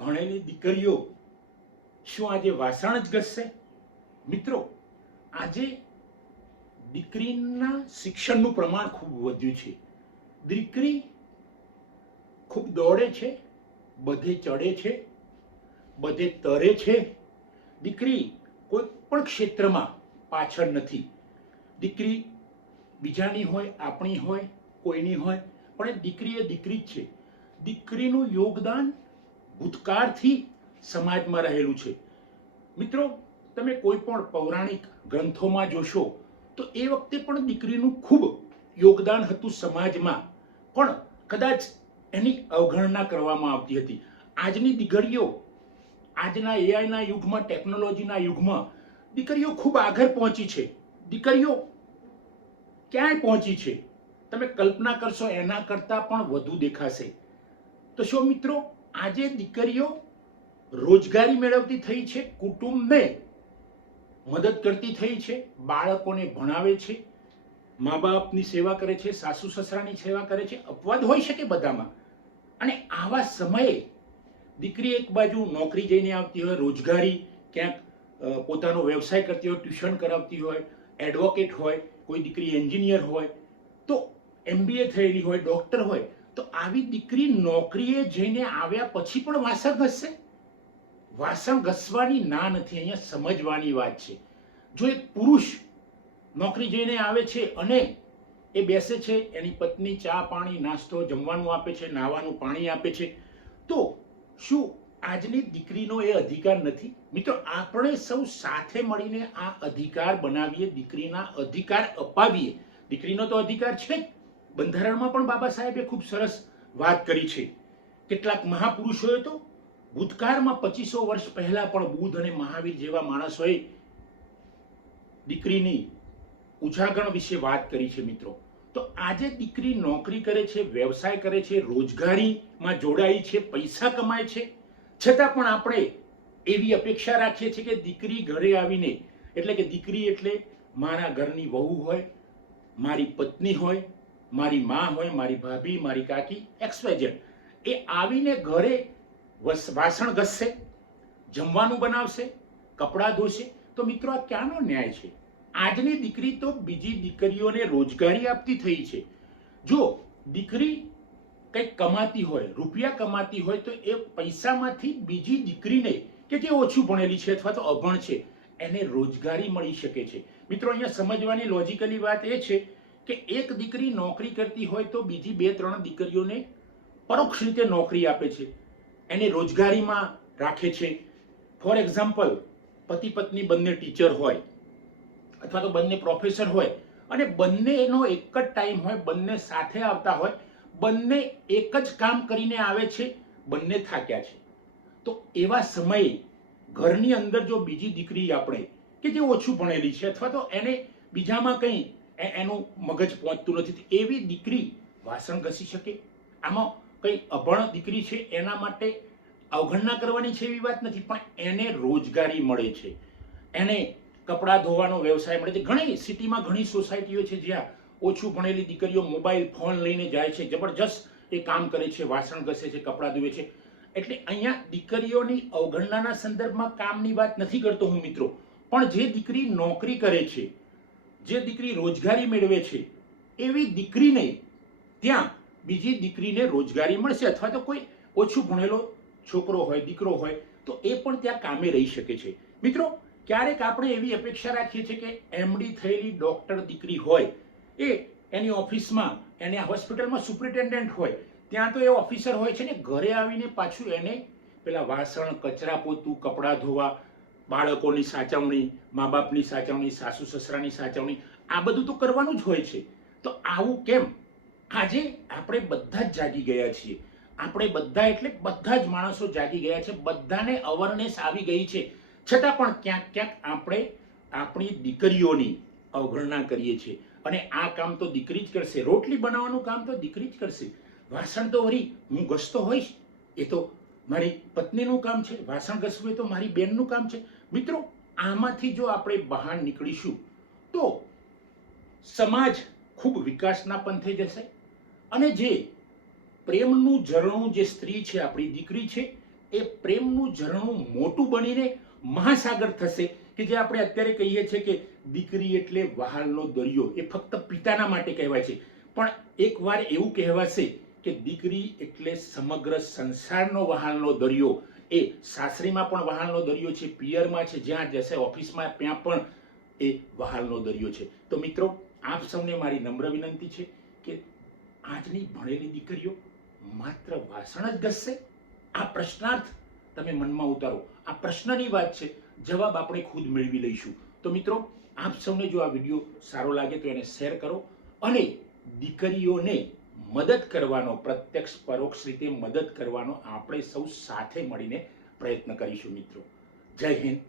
ભણેલી દીકરીઓ શું આજે વાસણ જ ઘસશે? મિત્રો, આજે દીકરીના શિક્ષણનું પ્રમાણ ખૂબ વધ્યું છે. દીકરી ખૂબ દોડે છે, બધે ચડે છે, બધે તરે છે. દીકરી કોઈ પણ ક્ષેત્રમાં પાછળ નથી. દીકરી બીજાની હોય, આપણી હોય, કોઈની હોય, પણ એ દીકરી જ છે. દીકરીનું યોગદાન ભૂતકાળથી સમાજમાં રહેલું છે. મિત્રો, તમે કોઈ પણ પૌરાણિક ગ્રંથોમાં જોશો તો એ વખતે પણ દીકરીનું ખૂબ યોગદાન હતું સમાજમાં, પણ કદાચ એની અવગણના કરવામાં આવતી હતી. આજની દીકરીઓ, આજના એઆઈના યુગમાં, ટેકનોલોજીના યુગમાં દીકરીઓ ખૂબ આગળ પહોંચી છે. દીકરીઓ ક્યાંય પહોંચી છે તમે કલ્પના કરશો એના કરતાં પણ વધુ દેખાશે. તો શું મિત્રો, આજે દીકરીઓ રોજગારી મેળવતી થઈ છે, કુટુંબને મદદ કરતી થઈ છે, બાળકોને ભણાવે છે, મા બાપની સેવા કરે છે, સાસુ સસરાની સેવા કરે છે. અપવાદ હોઈ શકે બધામાં. અને આવા સમયે દીકરી એક બાજુ નોકરી જઈને આવતી હોય, રોજગારી ક્યાંક પોતાનો વ્યવસાય કરતી હોય, ટ્યુશન કરાવતી હોય, એડવોકેટ હોય, કોઈ દીકરી એન્જિનિયર હોય, તો MBA થયેલી હોય, ડોક્ટર હોય, તો આવી દીકરી નોકરીએ જઈને આવ્યા પછી પણ વાસણ ઘસશે? વાસણ ઘસવાની ના નથી, અહીંયા સમજવાની વાત છે. જો એક પુરુષ નોકરી જઈને આવે છે અને એ બેસે છે, એની પત્ની ચા પાણી નાસ્તો જમવાનું આપે છે, નાવાનું પાણી આપે છે, તો શું આજની દીકરીનો એ અધિકાર નથી? મિત્રો, આપણે સૌ સાથે મળીને આ અધિકાર બનાવીએ, દીકરીના અધિકાર અપાવીએ. દીકરીનો તો અધિકાર છે જ. બંધારણમાં પણ બાબા સાહેબે ખૂબ સરસ વાત કરી છે. કેટલાક મહાપુરુષોએ તો ભૂતકાળમાં 2500 વર્ષ પહેલા પણ બુદ્ધ અને મહાવીર જેવા માણસોએ દીકરીની ઉજાગરણ વિશે વાત કરી છે. મિત્રો, તો આજે દીકરી નોકરી કરે છે, વ્યવસાય કરે છે, રોજગારીમાં જોડાઈ છે, પૈસા કમાય છે, છતાં પણ આપણે એવી અપેક્ષા રાખીએ છીએ કે દીકરી ઘરે આવીને, એટલે કે દીકરી એટલે મારા ઘરની વહુ હોય, મારી પત્ની હોય, મારી માં હોય, મારી ભાભી, મારી કાકી, XYZ, એ આવીને ઘરે વાસણ ઘસશે, જમવાનું બનાવશે, કપડાં ધોશે. તો મિત્રો, આ ક્યાંનો ન્યાય છે? આજની દીકરી તો બીજી દીકરીઓને રોજગારી આપતી થઈ છે. જો દીકરી કંઈક કમાતી હોય, રૂપિયા કમાતી હોય, તો એ પૈસામાંથી બીજી દીકરીને કે જે ઓછું ભણેલી છે અથવા તો અભણ છે એને રોજગારી મળી શકે છે. મિત્રો, અહીંયા સમજવાની લોજિકલી વાત એ છે કે એક દીકરી નોકરી કરતી હોય તો બીજી 2-3 દીકરીઓને પરોક્ષ રીતે નોકરી આપે છે, એને રોજગારીમાં રાખે છે. ફોર એક્ઝામ્પલ, પતિ પત્ની બંને ટીચર હોય અથવા તો બંને પ્રોફેસર હોય અને બંનેનો એક જ ટાઈમ હોય, બંને સાથે આવતા હોય, બંને એક જ કામ કરીને આવે છે, બંને થાક્યા છે, તો એવા સમયે ઘરની અંદર જો બીજી દીકરી આપણે કે જે ઓછું ભણેલી છે અથવા તો એને બીજામાં કંઈ એનું મગજ પહોંચતું નથી, એવી દીકરી વાસણ ઘસી શકે? આમાં કંઈ અભણ દીકરી છે એના માટે અવગણના કરવાની છે એવી વાત નથી, પણ એને રોજગારી મળે છે, એને કપડાં ધોવાનો વ્યવસાય મળે છે. ઘણી સિટીમાં ઘણી સોસાયટીઓ છે જ્યાં ઓછું ભણેલી દીકરીઓ મોબાઈલ ફોન લઈને જાય છે, જબરજસ્ત એ કામ કરે છે, વાસણ ઘસે છે, કપડાં ધોવે છે. એટલે અહીંયા દીકરીઓની અવગણનાના સંદર્ભમાં કામની વાત નથી કરતો હું મિત્રો, પણ જે દીકરી નોકરી કરે છે, જે દીકરી રોજગારી મેળવે છે, એવી દીકરીને ત્યાં બીજી દીકરીને રોજગારી મળશે, અથવા તો કોઈ ઓછું ભણેલો છોકરો હોય, દીકરો હોય, તો એ પણ ત્યાં કામે રહી શકે છે. મિત્રો, ક્યારેક આપણે એવી અપેક્ષા રાખીએ છીએ કે MD થયેલી ડોક્ટર દીકરી હોય, એ એની ઓફિસમાં, એની હોસ્પિટલમાં સુપ્રિન્ટેન્ડન્ટ હોય, ત્યાં તો એ ઓફિસર હોય છે ને, ઘરે આવીને પાછું એને પેલા વાસણ, કચરા પોતું, કપડાં ધોવા, બાળકોની સાચવણી, મા બાપની સાચવણી, સાસુ સસરાની સાચવણી, આ બધું તો કરવાનું જ હોય છે. તો આવું કેમ? આજે આપણે બધા જ જાગી ગયા છીએ. આપણે બધા એટલે બધા જ માણસો જાગી ગયા છે, બધાને અવેરનેસ આવી ગઈ છે, છતાં પણ ક્યાંક ક્યાંક આપણે આપણી દીકરીઓની અવગણના કરીએ છીએ. અને આ કામ તો દીકરી જ કરશે, રોટલી બનાવવાનું કામ તો દીકરી જ કરશે, વાસણ તો વળી હું ઘસતો હોઈશ, એ તો મારી પત્નીનું કામ છે, વાસણ ઘસવું એ તો મારી બેનનું કામ છે. મિત્રો, આમાંથી જો આપણે બહાર નીકળીશું તો સમાજ ખૂબ વિકાસના પંથે જશે અને જે પ્રેમનું ઝરણું જે સ્ત્રી છે, આપણી દીકરી છે, એ પ્રેમનું ઝરણું મોટું બનીને મહાસાગર થશે કે જે આપણે અત્યારે કહીએ છીએ કે દીકરી એટલે વહાલનો દરિયો, એ ફક્ત પિતાના માટે કહેવાય છે, પણ એકવાર એવું કહેવાશે કે દીકરી એટલે સમગ્ર સંસારનો વહાલનો દરિયો. એ સાસરીમાં પણ વહાલનો દરિયો છે, પિયરમાં છે, જ્યાં જશે ઓફિસમાં ત્યાં પણ એ વહાલનો દરિયો છે. તો મિત્રો, આપ સૌને મારી નમ્ર વિનંતી છે કે આજની ભણેલી દીકરીઓ માત્ર વાસણ જ ઘસશે? આ પ્રશ્નાર્થ તમે મનમાં ઉતારો. આ પ્રશ્નની વાત છે, જવાબ આપણે ખુદ મેળવી લઈશું. તો મિત્રો, આપ સૌને જો આ વિડીયો સારો લાગે તો એને શેર કરો અને દીકરીઓને મદદ કરવાનો, પ્રત્યક્ષ પરોક્ષ રીતે મદદ કરવાનો આપણે સૌ સાથે મળીને પ્રયત્ન કરીશું. મિત્રો, જય હિન્દ,